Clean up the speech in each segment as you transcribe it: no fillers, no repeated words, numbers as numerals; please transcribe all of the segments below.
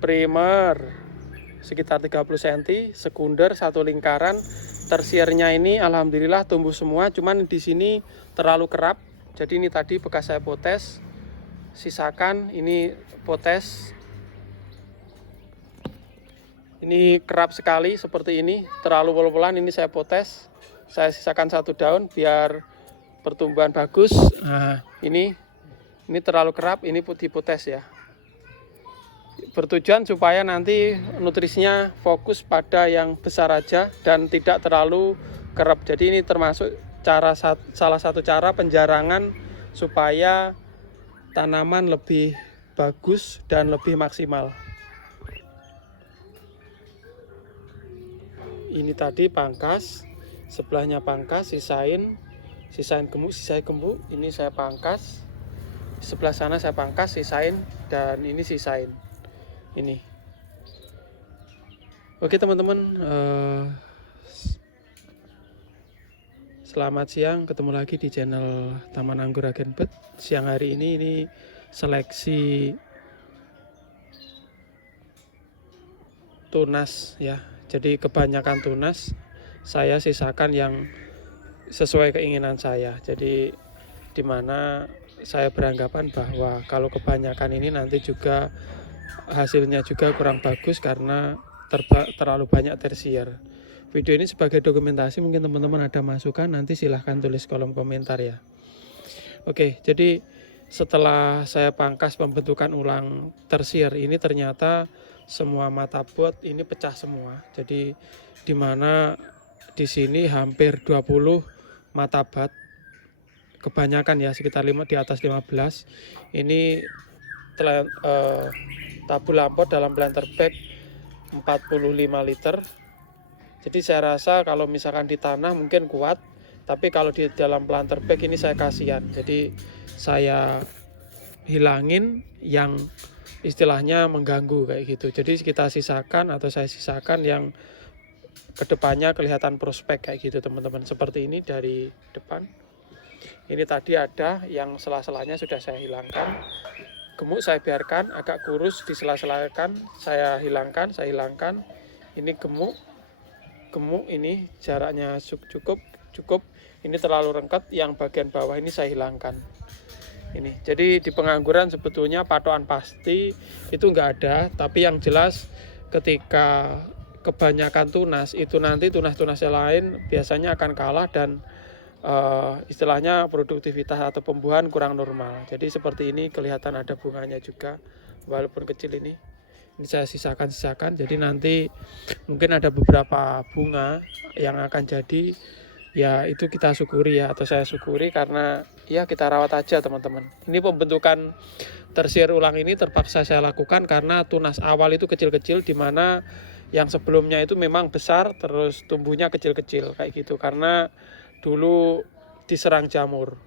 primer sekitar 30 cm, sekunder satu lingkaran. Tersiernya ini alhamdulillah tumbuh semua, cuman di sini terlalu kerap. Jadi ini tadi bekas saya potes, sisakan ini potes. Ini kerap sekali seperti ini, terlalu bol-bolan, ini saya potes. Saya sisakan satu daun biar pertumbuhan bagus. Nah, ini terlalu kerap, ini dipotes ya. Bertujuan supaya nanti nutrisinya fokus pada yang besar aja dan tidak terlalu kerap. Jadi ini termasuk salah satu cara penjarangan supaya tanaman lebih bagus dan lebih maksimal. Ini tadi pangkas, sebelahnya pangkas, sisain gemuk, sisain gemuk. Ini saya pangkas, sebelah sana saya pangkas, sisain, dan ini sisain. Ini. Oke teman-teman, selamat siang, ketemu lagi di channel Taman Anggur Agen Bet. Siang hari ini seleksi tunas ya. Jadi kebanyakan tunas saya sisakan yang sesuai keinginan saya. Jadi dimana saya beranggapan bahwa kalau kebanyakan ini nanti juga hasilnya juga kurang bagus karena terlalu banyak tersier. Video ini sebagai dokumentasi, mungkin teman-teman ada masukan nanti silahkan tulis kolom komentar ya. Oke, jadi setelah saya pangkas pembentukan ulang tersier ini ternyata semua mata bot ini pecah semua. Jadi dimana di sini hampir 20 mata bat, kebanyakan ya sekitar di atas 15. Ini tabu lampot dalam planter bag 45 liter. Jadi saya rasa kalau misalkan di tanah mungkin kuat, tapi kalau di dalam planter bag ini saya kasihan. Jadi saya hilangin yang istilahnya mengganggu kayak gitu. Jadi kita sisakan atau saya sisakan yang kedepannya kelihatan prospek kayak gitu teman-teman. Seperti ini dari depan. Ini tadi ada yang sela-selanya sudah saya hilangkan. Gemuk saya biarkan, agak kurus di sela-selakan saya hilangkan. Ini gemuk ini jaraknya cukup. Ini terlalu rengket, yang bagian bawah ini saya hilangkan. Ini. Jadi di pengangguran sebetulnya patokan pasti itu enggak ada, tapi yang jelas ketika kebanyakan tunas itu nanti tunas-tunas yang lain biasanya akan kalah dan istilahnya produktivitas atau pembuahan kurang normal. Jadi seperti ini kelihatan ada bunganya juga walaupun kecil ini saya sisakan. Jadi nanti mungkin ada beberapa bunga yang akan jadi, ya itu kita syukuri ya, atau saya syukuri karena ya kita rawat aja teman-teman. Ini pembentukan tersier ulang ini terpaksa saya lakukan karena tunas awal itu kecil-kecil, dimana yang sebelumnya itu memang besar terus tumbuhnya kecil-kecil kayak gitu karena dulu diserang jamur.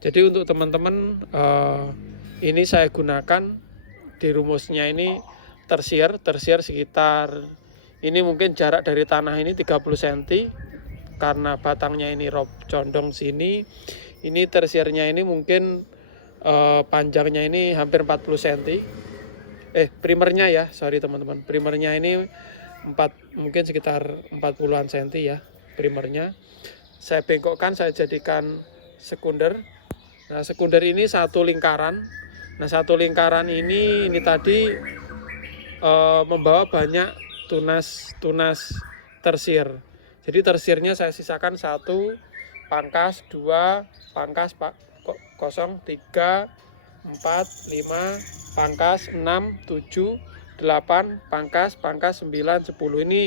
Jadi untuk teman-teman ini saya gunakan di rumusnya ini tersier sekitar ini mungkin jarak dari tanah ini 30 cm karena batangnya ini condong sini. Ini tersiernya ini mungkin panjangnya ini hampir 40 cm. Primernya ya, sorry teman-teman. Primernya ini mungkin sekitar 40-an cm ya primernya. Saya bengkokkan, saya jadikan sekunder. Nah, sekunder ini satu lingkaran. Nah, satu lingkaran ini tadi membawa banyak tunas tersier. Jadi tersiernya saya sisakan 1, pangkas 2, pangkas kosong 3, 4, 5, pangkas 6, 7, 8, pangkas 9, 10. Ini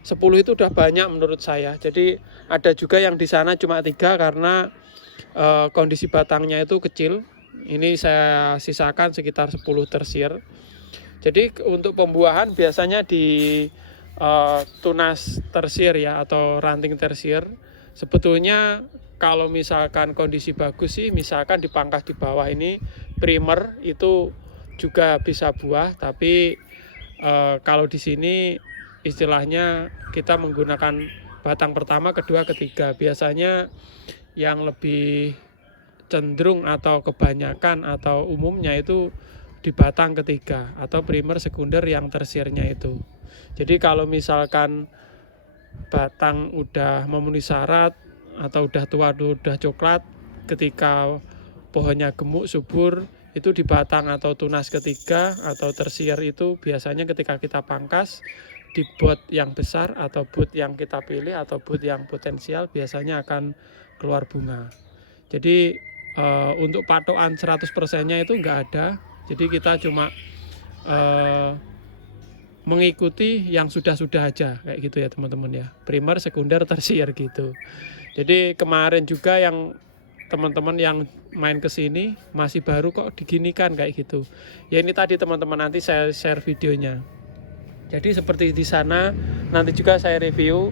10 itu udah banyak menurut saya. Jadi ada juga yang di sana cuma 3 karena kondisi batangnya itu kecil. Ini saya sisakan sekitar 10 tersier. Jadi untuk pembuahan biasanya di tunas tersier ya atau ranting tersier, sebetulnya kalau misalkan kondisi bagus sih misalkan dipangkas di bawah ini primer itu juga bisa buah, tapi kalau di sini istilahnya kita menggunakan batang pertama, kedua, ketiga. Biasanya yang lebih cenderung atau kebanyakan atau umumnya itu di batang ketiga atau primer sekunder yang tersiernya itu. Jadi kalau misalkan batang udah memenuhi syarat atau udah tua, udah coklat, ketika pohonnya gemuk subur, itu di batang atau tunas ketiga atau tersier itu biasanya ketika kita pangkas di bot yang besar atau bot yang kita pilih atau bot yang potensial biasanya akan keluar bunga. Jadi untuk patokan 100%-nya itu enggak ada. Jadi kita cuma mengikuti yang sudah-sudah aja kayak gitu ya teman-teman ya. Primer, sekunder, tersier gitu. Jadi kemarin juga yang teman-teman yang main ke sini masih baru kok diginikan kayak gitu. Ya ini tadi teman-teman, nanti saya share videonya. Jadi seperti di sana nanti juga saya review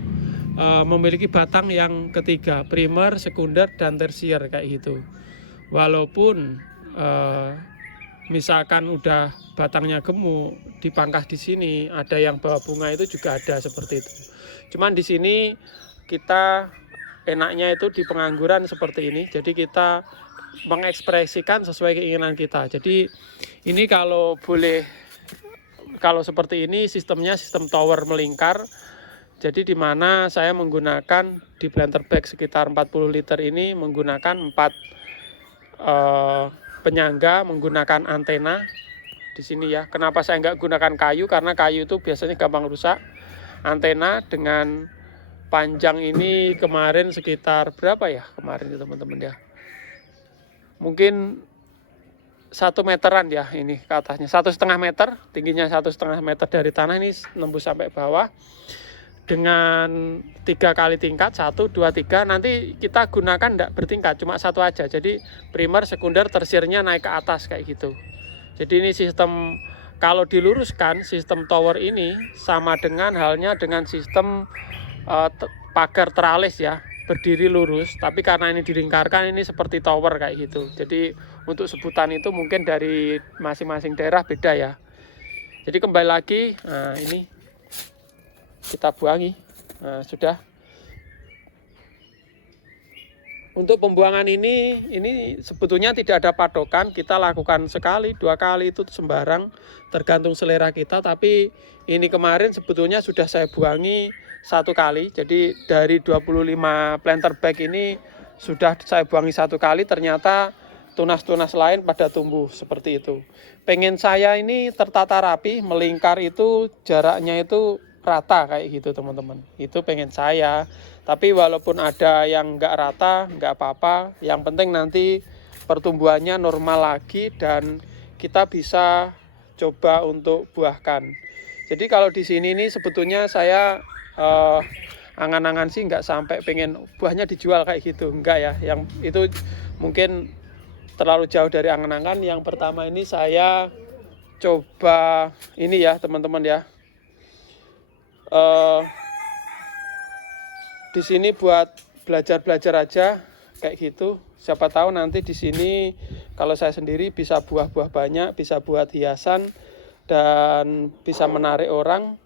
memiliki batang yang ketiga, primer, sekunder, dan tersier kayak gitu. Walaupun misalkan udah batangnya gemuk, dipangkas di sini, ada yang bawa bunga itu juga ada seperti itu. Cuman di sini kita enaknya itu di pengangguran seperti ini. Jadi kita mengekspresikan sesuai keinginan kita. Jadi ini kalau boleh, kalau seperti ini sistemnya sistem tower melingkar. Jadi di mana saya menggunakan di planter bag sekitar 40 liter ini menggunakan 4 penyangga, menggunakan antena di sini ya. Kenapa saya nggak gunakan kayu? Karena kayu itu biasanya gampang rusak. Antena dengan panjang ini kemarin sekitar berapa ya kemarin itu teman-teman ya? Mungkin 1 meteran ya ini ke atasnya, 1,5 meter, tingginya 1,5 meter dari tanah, ini nembus sampai bawah. Dengan 3 kali tingkat, 1, 2, 3, nanti kita gunakan tidak bertingkat, cuma 1 aja. Jadi primer, sekunder, tersiernya naik ke atas kayak gitu. Jadi ini sistem, kalau diluruskan sistem tower ini sama dengan halnya dengan sistem pagar teralis ya, berdiri lurus, tapi karena ini dilingkarkan ini seperti tower kayak gitu. Jadi untuk sebutan itu mungkin dari masing-masing daerah beda ya. Jadi kembali lagi, nah ini kita buangi. Nah, sudah. Untuk pembuangan ini sebetulnya tidak ada patokan, kita lakukan sekali, 2 kali itu sembarang, tergantung selera kita. Tapi ini kemarin sebetulnya sudah saya buangi 1 kali. Jadi dari 25 planter bag ini sudah saya buangi 1 kali, ternyata tunas-tunas lain pada tumbuh seperti itu. Pengen saya ini tertata rapi, melingkar itu jaraknya itu rata kayak gitu teman-teman. Itu pengen saya. Tapi walaupun ada yang nggak rata, nggak apa-apa. Yang penting nanti pertumbuhannya normal lagi dan kita bisa coba untuk buahkan. Jadi kalau di sini ini sebetulnya saya angan-angan sih nggak sampai pengen buahnya dijual kayak gitu, enggak ya. Yang itu mungkin terlalu jauh dari angan-angan. Yang pertama ini saya coba ini ya teman-teman ya. Di sini buat belajar-belajar aja kayak gitu. Siapa tahu nanti di sini kalau saya sendiri bisa buah-buah banyak, bisa buat hiasan dan bisa menarik orang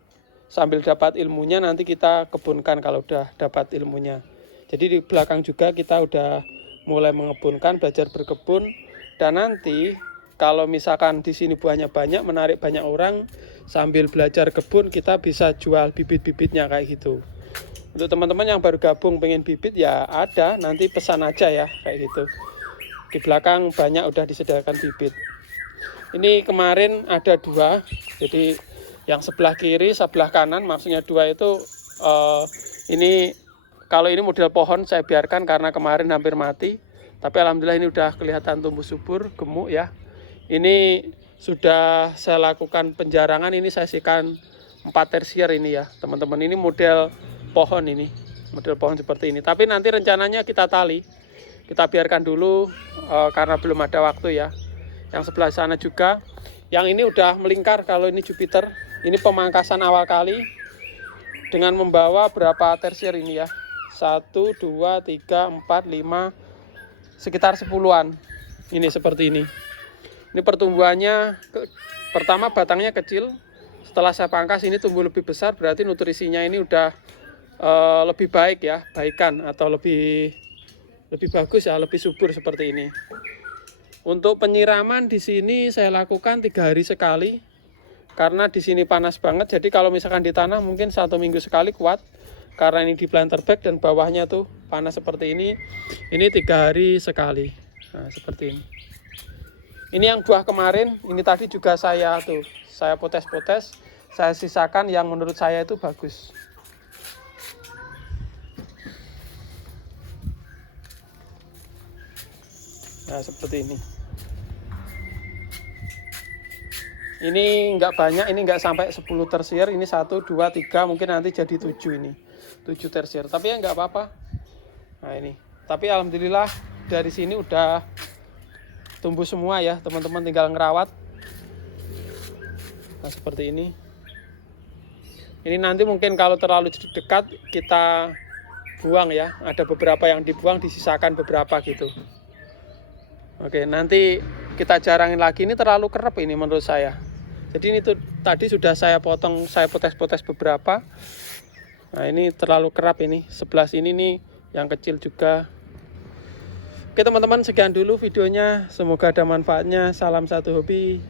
sambil dapat ilmunya. Nanti kita kebunkan kalau udah dapat ilmunya. Jadi di belakang juga kita udah mulai mengebunkan, belajar berkebun, dan nanti kalau misalkan di sini buahnya banyak, menarik banyak orang, sambil belajar kebun kita bisa jual bibit-bibitnya kayak gitu. Untuk teman-teman yang baru gabung pengen bibit ya ada, nanti pesan aja ya kayak gitu. Di belakang banyak udah disediakan bibit. Ini kemarin ada 2, jadi yang sebelah kiri, sebelah kanan, maksudnya 2 itu ini kalau ini model pohon saya biarkan karena kemarin hampir mati. Tapi alhamdulillah ini udah kelihatan tumbuh subur, gemuk ya. Ini sudah saya lakukan penjarangan, ini saya sikan 4 tersier ini ya teman-teman. Ini model pohon ini, model pohon seperti ini. Tapi nanti rencananya kita tali, kita biarkan dulu karena belum ada waktu ya. Yang sebelah sana juga, yang ini udah melingkar. Kalau ini Jupiter, ini pemangkasan awal kali dengan membawa berapa tersier ini ya, 1, 2, 3, 4, 5, sekitar 10-an. Ini seperti ini. Ini pertumbuhannya pertama batangnya kecil, setelah saya pangkas ini tumbuh lebih besar, berarti nutrisinya ini udah lebih baik ya, baikan atau lebih bagus ya, lebih subur seperti ini. Untuk penyiraman di sini saya lakukan 3 hari sekali. Karena di sini panas banget, jadi kalau misalkan di tanah mungkin 1 minggu sekali kuat. Karena ini di planter bag dan bawahnya tuh panas seperti ini 3 hari sekali. Nah, seperti ini. Ini yang buah kemarin, ini tadi juga saya potes-potes, saya sisakan yang menurut saya itu bagus. Nah, seperti ini. Ini enggak banyak, ini enggak sampai 10 tersier, ini 1, 2, 3, mungkin nanti jadi 7 ini. 7 tersier, tapi ya enggak apa-apa. Nah, ini. Tapi alhamdulillah dari sini udah tumbuh semua ya, teman-teman tinggal ngerawat. Nah, seperti ini. Ini nanti mungkin kalau terlalu dekat kita buang ya. Ada beberapa yang dibuang, disisakan beberapa gitu. Oke, nanti kita jarangin lagi. Ini terlalu kerap ini menurut saya. Jadi ini tuh tadi sudah saya potong, saya potes-potes beberapa. Nah, ini terlalu kerap ini. 11 ini nih yang kecil juga. Oke teman-teman, sekian dulu videonya. Semoga ada manfaatnya. Salam satu hobi.